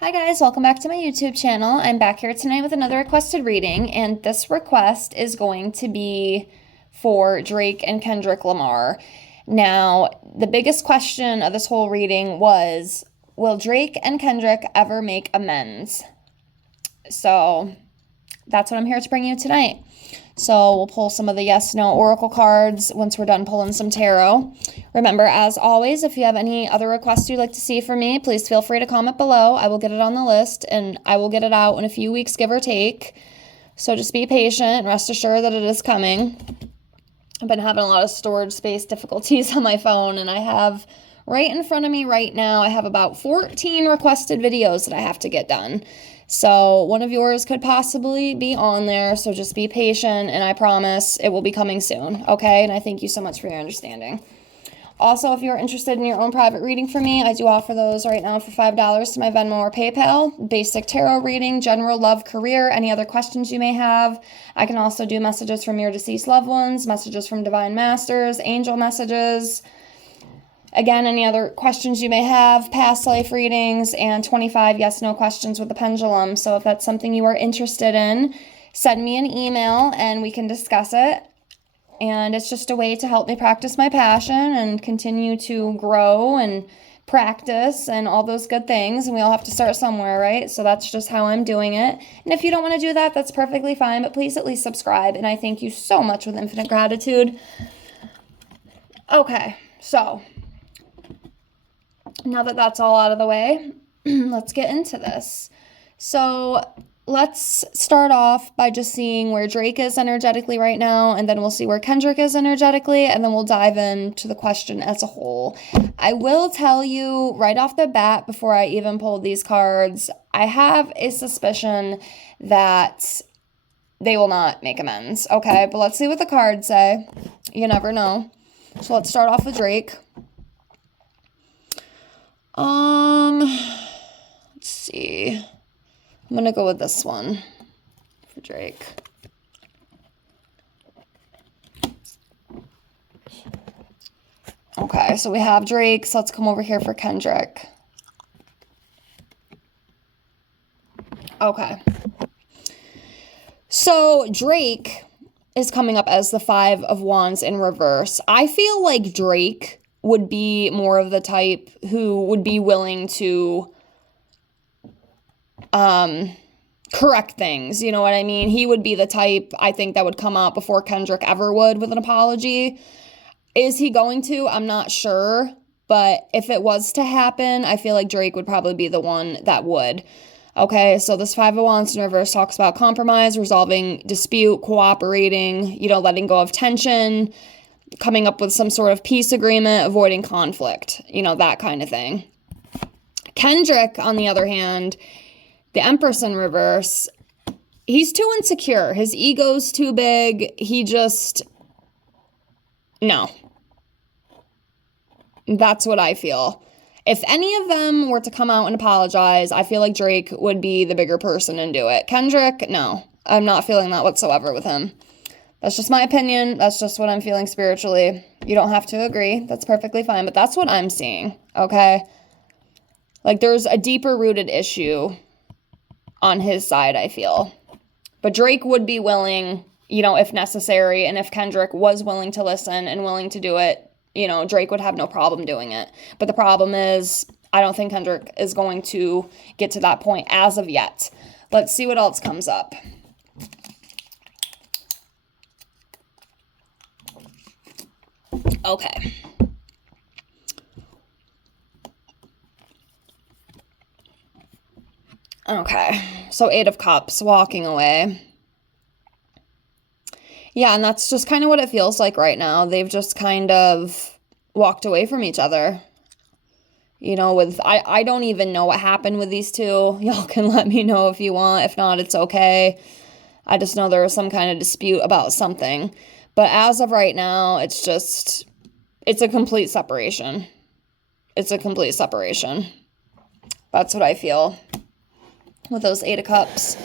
Hi guys, welcome back to my YouTube channel. I'm back here tonight with another requested reading, and this request is going to be for Drake and Kendrick Lamar. Now, the biggest question of this whole reading was, will Drake and Kendrick ever make amends? So that's what I'm here to bring you tonight. So we'll pull some of the yes/no oracle cards once we're done pulling some tarot. Remember, as always, if you have any other requests you'd like to see from me, please feel free to comment below. I will get it on the list, and I will get it out in a few weeks, give or take. So just be patient and rest assured that it is coming. I've been having a lot of storage space difficulties on my phone, and I have right in front of me right now, I have about 14 requested videos that I have to get done. So one of yours could possibly be on there, so just be patient, and I promise it will be coming soon, okay? And I thank you so much for your understanding. Also, if you're interested in your own private reading from me, I do offer those right now for $5 to my Venmo or PayPal. Basic tarot reading, general love, career, any other questions you may have. I can also do messages from your deceased loved ones, messages from divine masters, angel messages. Again, any other questions you may have, past life readings, and 25 yes/no questions with the pendulum. So if that's something you are interested in, send me an email and we can discuss it. And it's just a way to help me practice my passion and continue to grow and practice and all those good things. And we all have to start somewhere, right? So that's just how I'm doing it. And if you don't want to do that, that's perfectly fine. But please at least subscribe. And I thank you so much with infinite gratitude. Okay, so now that that's all out of the way, let's get into this. So let's start off by just seeing where Drake is energetically right now, and then we'll see where Kendrick is energetically, and then we'll dive into the question as a whole. I will tell you right off the bat, before I even pulled these cards, I have a suspicion that they will not make amends, okay? But let's see what the cards say. You never know. So let's start off with Drake. Let's see. I'm gonna go with this one for Drake. Okay, so we have Drake, so let's come over here for Kendrick. Okay. So Drake is coming up as the Five of Wands in reverse. I feel like Drake would be more of the type who would be willing to correct things, you know what I mean? He would be the type, I think, that would come out before Kendrick ever would with an apology. Is he going to? I'm not sure, but if it was to happen, I feel like Drake would probably be the one that would. Okay, so this Five of Wands in reverse talks about compromise, resolving dispute, cooperating, letting go of tension, coming up with some sort of peace agreement, avoiding conflict, that kind of thing. Kendrick, on the other hand, the Empress in reverse, he's too insecure. His ego's too big. No. That's what I feel. If any of them were to come out and apologize, I feel like Drake would be the bigger person and do it. Kendrick, no. I'm not feeling that whatsoever with him. That's just my opinion. That's just what I'm feeling spiritually. You don't have to agree. That's perfectly fine. But that's what I'm seeing, okay? Like, there's a deeper rooted issue on his side, I feel. But Drake would be willing, if necessary. And if Kendrick was willing to listen and willing to do it, Drake would have no problem doing it. But the problem is, I don't think Kendrick is going to get to that point as of yet. Let's see what else comes up. Okay. Okay, so Eight of Cups, walking away. Yeah, and that's just kind of what it feels like right now. They've just kind of walked away from each other. I don't even know what happened with these two. Y'all can let me know if you want. If not, it's okay. I just know there was some kind of dispute about something. But as of right now, it's a complete separation. It's a complete separation. That's what I feel with those Eight of Cups.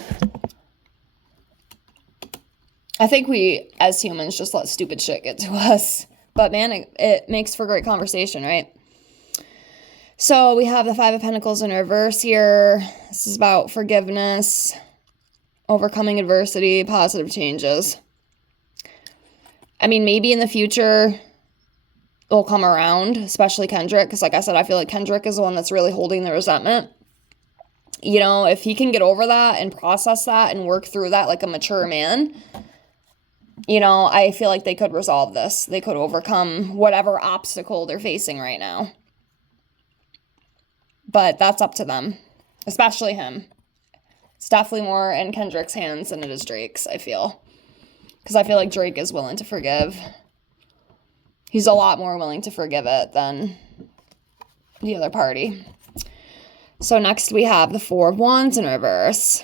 I think we, as humans, just let stupid shit get to us. But man, it makes for great conversation, right? So we have the Five of Pentacles in reverse here. This is about forgiveness, overcoming adversity, positive changes. I mean, maybe in the future it'll come around, especially Kendrick, because like I said, I feel like Kendrick is the one that's really holding the resentment. You know, if he can get over that and process that and work through that like a mature man, you know, I feel like they could resolve this. They could overcome whatever obstacle they're facing right now. But that's up to them, especially him. It's definitely more in Kendrick's hands than it is Drake's, I feel. Because I feel like Drake is willing to forgive. He's a lot more willing to forgive it than the other party. So next we have the Four of Wands in reverse.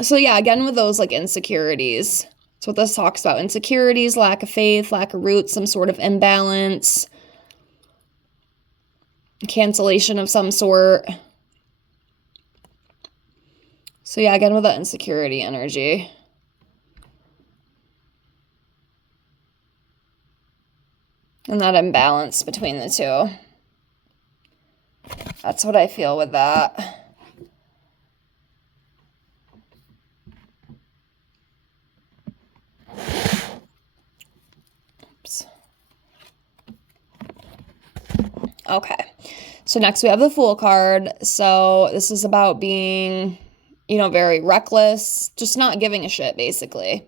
So yeah, again with those like insecurities. That's what this talks about. Insecurities, lack of faith, lack of roots, some sort of imbalance, cancellation of some sort. So yeah, again with that insecurity energy. And that imbalance between the two. That's what I feel with that. Oops. Okay. So next we have the Fool card. So this is about being, you know, very reckless, just not giving a shit, basically,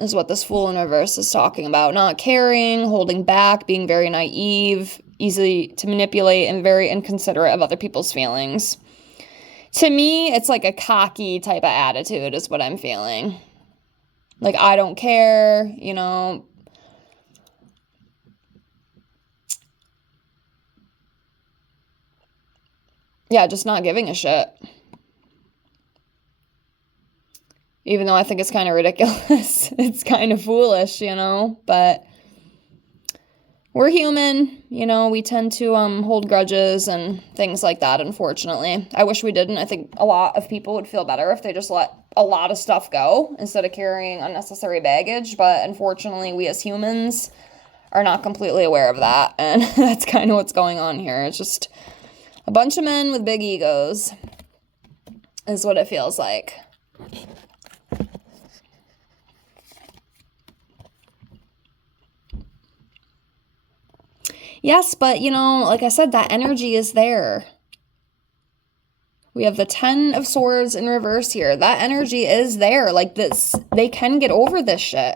is what this Fool in reverse is talking about. Not caring, holding back, being very naive, easy to manipulate, and very inconsiderate of other people's feelings. To me, it's like a cocky type of attitude is what I'm feeling. Like, I don't care, you know. Yeah, just not giving a shit. Even though I think it's kind of ridiculous. It's kind of foolish, you know, but we're human, you know, we tend to hold grudges and things like that, unfortunately. I wish we didn't. I think a lot of people would feel better if they just let a lot of stuff go instead of carrying unnecessary baggage, but unfortunately we as humans are not completely aware of that, and that's kind of what's going on here. It's just a bunch of men with big egos is what it feels like. Yes, but, you know, like I said, that energy is there. We have the 10 of Swords in reverse here. That energy is there. Like this, they can get over this shit.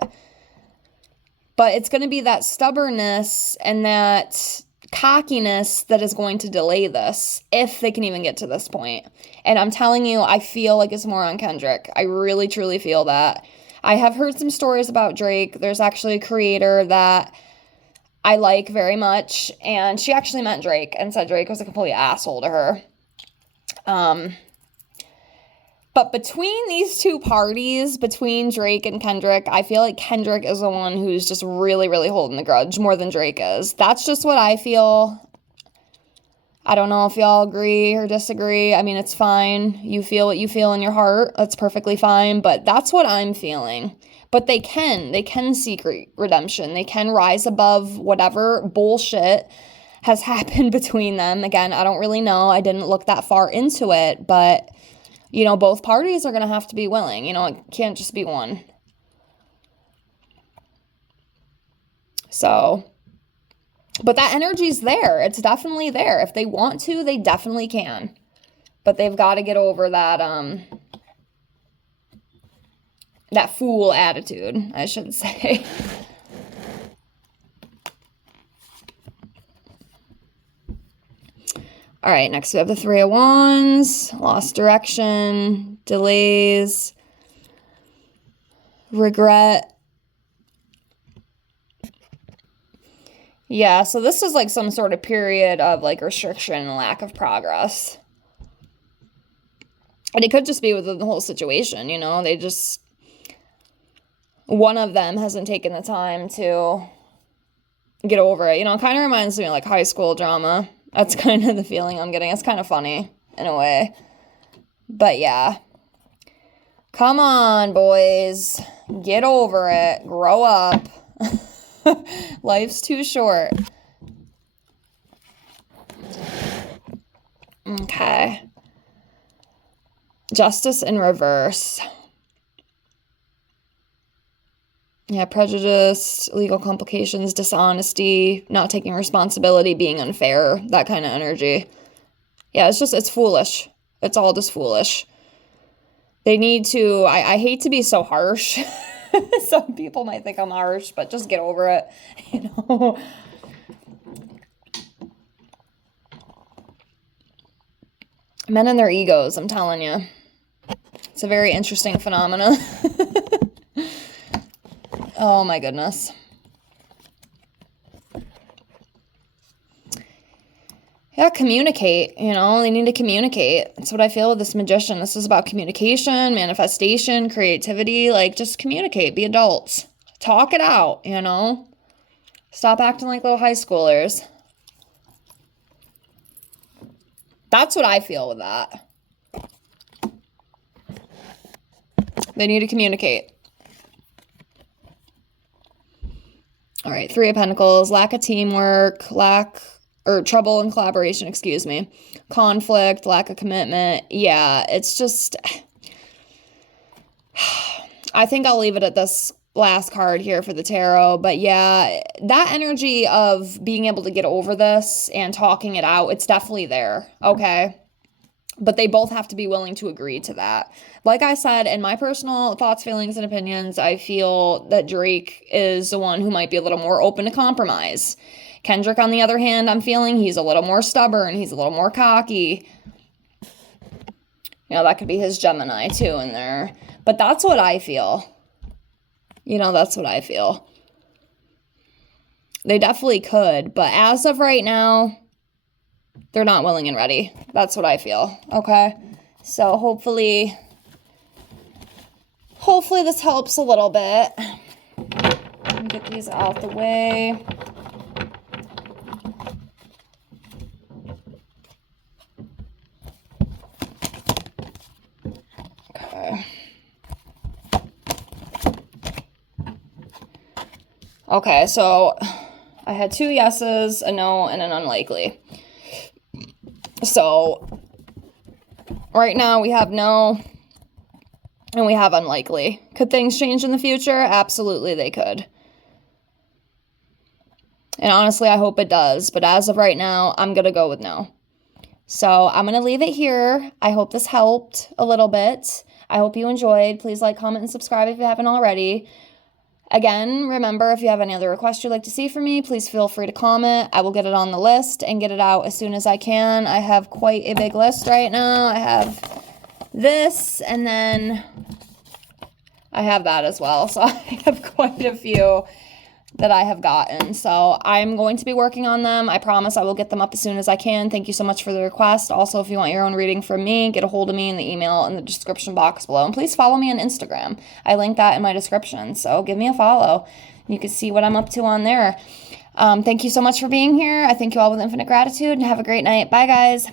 But it's going to be that stubbornness and that cockiness that is going to delay this, if they can even get to this point. And I'm telling you, I feel like it's more on Kendrick. I really, truly feel that. I have heard some stories about Drake. There's actually a creator that I like very much, and she actually met Drake and said Drake was a complete asshole to her. But between these two parties, between Drake and Kendrick, I feel like Kendrick is the one who's just really, really holding the grudge more than Drake is. That's just what I feel. I don't know if y'all agree or disagree. I mean, it's fine. You feel what you feel in your heart. That's perfectly fine, but that's what I'm feeling. But they can seek redemption. They can rise above whatever bullshit has happened between them. Again, I don't really know. I didn't look that far into it, but, you know, both parties are going to have to be willing. You know, it can't just be one. So, but that energy's there. It's definitely there. If they want to, they definitely can. But they've got to get over that, that fool attitude, I should say. All right, next we have the Three of Wands, lost direction, delays, regret. Yeah, so this is like some sort of period of like restriction and lack of progress. And it could just be with the whole situation, you know, they just, one of them hasn't taken the time to get over it. You know, it kind of reminds me of like high school drama. That's kind of the feeling I'm getting. It's kind of funny in a way. But yeah. Come on, boys. Get over it. Grow up. Life's too short. Okay. Justice in reverse. Yeah, prejudice, legal complications, dishonesty, not taking responsibility, being unfair, that kind of energy. Yeah, it's foolish. It's all just foolish. They need to, I hate to be so harsh. Some people might think I'm harsh, but just get over it, you know. Men and their egos, I'm telling you. It's a very interesting phenomena. Oh my goodness. Yeah, communicate, you know, they need to communicate. That's what I feel with this magician. This is about communication, manifestation, creativity. Like, just communicate, be adults. Talk it out, you know. Stop acting like little high schoolers. That's what I feel with that. They need to communicate. All right, Three of Pentacles, lack of teamwork, trouble in collaboration, excuse me. Conflict, lack of commitment. Yeah, it's just, I think I'll leave it at this last card here for the tarot. But yeah, that energy of being able to get over this and talking it out, it's definitely there, okay? But they both have to be willing to agree to that. Like I said, in my personal thoughts, feelings, and opinions, I feel that Drake is the one who might be a little more open to compromise. Kendrick, on the other hand, I'm feeling he's a little more stubborn. He's a little more cocky. You know, that could be his Gemini, too, in there. But that's what I feel. You know, that's what I feel. They definitely could. But as of right now, they're not willing and ready. That's what I feel. Okay? So hopefully this helps a little bit. Let me get these out the way. Okay, so I had 2 yeses, a no, and an unlikely. So right now we have no and we have unlikely. Could things change in the future? Absolutely they could. And honestly, I hope it does. But as of right now, I'm going to go with no. So I'm going to leave it here. I hope this helped a little bit. I hope you enjoyed. Please like, comment, and subscribe if you haven't already. Again, remember, if you have any other requests you'd like to see from me, please feel free to comment. I will get it on the list and get it out as soon as I can. I have quite a big list right now. I have this, and then I have that as well. So I have quite a few that I have gotten. So I'm going to be working on them. I promise I will get them up as soon as I can. Thank you so much for the request. Also, if you want your own reading from me, get a hold of me in the email in the description box below. And please follow me on Instagram. I link that in my description. So give me a follow. You can see what I'm up to on there. Thank you so much for being here. I thank you all with infinite gratitude and have a great night. Bye, guys.